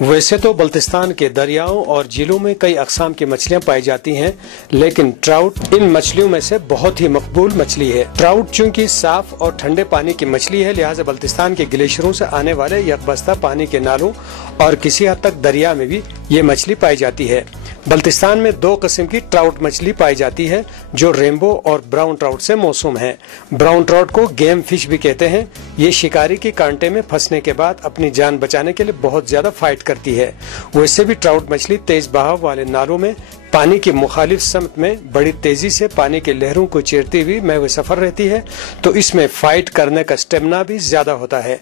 वैसे तो बल्तिस्तान के दरियाओं और झीलों में कई अक़साम की मछलियां पाई जाती हैं, लेकिन ट्राउट इन मछलियों में से बहुत ही मकबूल मछली है। ट्राउट चूंकि साफ और ठंडे पानी की मछली है, लिहाजा बल्तिस्तान के ग्लेशियरों से आने वाले यकबस्ता पानी के नालों और किसी हद तक दरिया में भी ये मछली पाई जाती है। बल्तिस्तान में दो किस्म की ट्राउट मछली पाई जाती है, जो रेनबो और ब्राउन ट्राउट से मौसूम है। ब्राउन ट्राउट को गेम फिश भी कहते हैं। ये शिकारी के कांटे में फंसने के बाद अपनी जान बचाने के लिए बहुत ज्यादा फाइट करती है। वैसे भी ट्राउट मछली तेज बहाव वाले नालों में पानी की मुखालिफ समत में बड़ी तेजी से पानी की लहरों को चीरती हुई महवे सफर रहती है, तो इसमें फाइट करने का स्टेमिना भी ज्यादा होता है।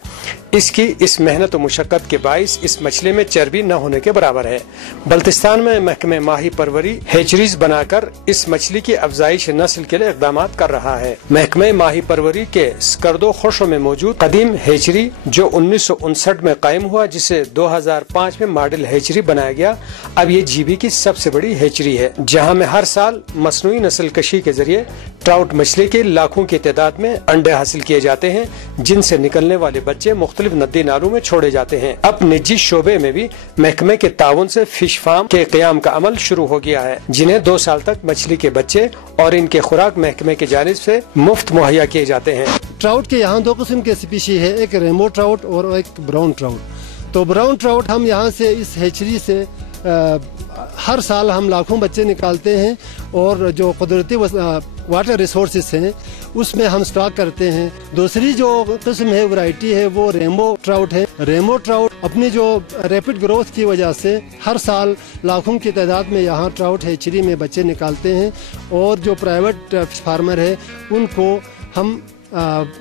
इसकी इस मेहनत और मुशक्कत के बाइस इस मछली में चर्बी न होने के बराबर है। बल्तिस्तान में महकमे माही परवरी हैचरीज बनाकर इस मछली की अफजाइश नस्ल के लिए इकदाम कर रहा है। महकमे माही परवरी के स्कर्दो खुशो में मौजूद कदीम हैचरी, जो 1959 में कायम हुआ, जिसे 2005 में मॉडल हैचरी बनाया गया, अब ये जीबी की सबसे बड़ी हैचरी है, जहां में हर साल मसनूई नस्ल कशी के जरिए ट्राउट मछली के लाखों की तादाद में अंडे हासिल किए जाते हैं, जिनसे निकलने वाले बच्चे मुख्तलिफ नदी नालों में छोड़े जाते हैं। अब निजी शोबे में भी महकमे के ताउन से फिश फार्म के क़याम का अमल शुरू हो गया है, जिन्हें 2 साल तक मछली के बच्चे और इनके खुराक महकमे की जानिब से मुफ्त मुहैया किए जाते हैं। ट्राउट के यहाँ 2 किस्म के स्पीशी है, एक रेनबो ट्राउट और एक ब्राउन ट्राउट। तो ब्राउन ट्राउट हम यहाँ से इस हैचरी से हर साल हम लाखों बच्चे निकालते हैं, और जो कुदरती वाटर रिसोर्सेस हैं उसमें हम स्टॉक करते हैं। दूसरी जो किस्म है, वैरायटी है, वो रेनबो ट्राउट है। रेनबो ट्राउट अपनी जो रैपिड ग्रोथ की वजह से हर साल लाखों की तादाद में यहाँ ट्राउट हैचरी में बच्चे निकालते हैं, और जो प्राइवेट फार्मर है उनको हम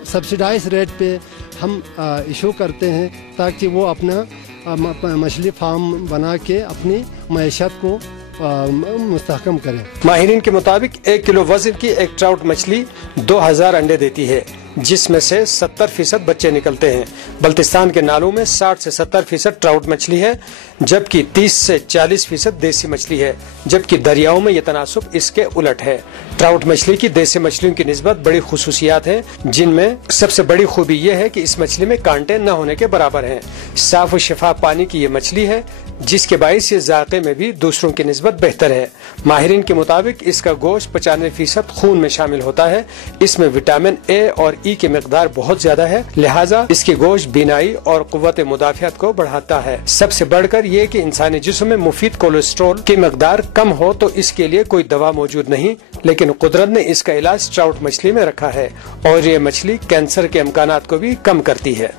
सब्सिडाइज रेट पे हम इशू करते हैं, ताकि वो अपना मछली फार्म बना के अपनी मईशत को मुस्तहकम करें। माहिरीन के मुताबिक 1 किलो वजन की एक ट्राउट मछली 2000 अंडे देती है, जिसमें से 70% बच्चे निकलते हैं। बल्तिस्तान के नालों में 60 से 70% ट्राउट मछली है, जबकि 30 से 40% देसी मछली है, जबकि दरियाओं में यह तनासुब इसके उलट है। ट्राउट मछली की देसी मछलियों की निस्बत बड़ी खुसूसियात हैं, जिनमें सबसे बड़ी खूबी यह है कि इस मछली में कांटे न होने के बराबर हैं। साफ और शफाफ पानी की ये मछली है, जिसके बाइस ये जायके में भी दूसरों की निस्बत बेहतर है। माहिरीन के मुताबिक इसका गोश्त 95% खून में शामिल होता है। इसमें विटामिन ए और ई की मिकदार बहुत ज्यादा है, लिहाजा इसके गोश्त बीनाई और कुव्वत मुदाफियत को बढ़ाता है। सबसे बढ़कर ये कि इंसानी जिस्म में मुफीद कोलेस्ट्रॉल की मिकदार कम हो तो इसके लिए कोई दवा मौजूद नहीं, लेकिन कुदरत ने इसका इलाज ट्राउट मछली में रखा है, और ये मछली कैंसर के इम्कानात को भी कम करती है।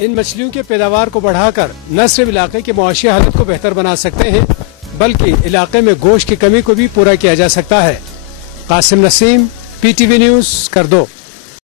इन मछलियों के पैदावार को बढ़ाकर न सिर्फ इलाके की मुआशी हालत को बेहतर बना सकते हैं, बल्कि इलाके में गोश्त की कमी को भी पूरा किया जा सकता है। कासिम नसीम, PTV न्यूज़, करदो।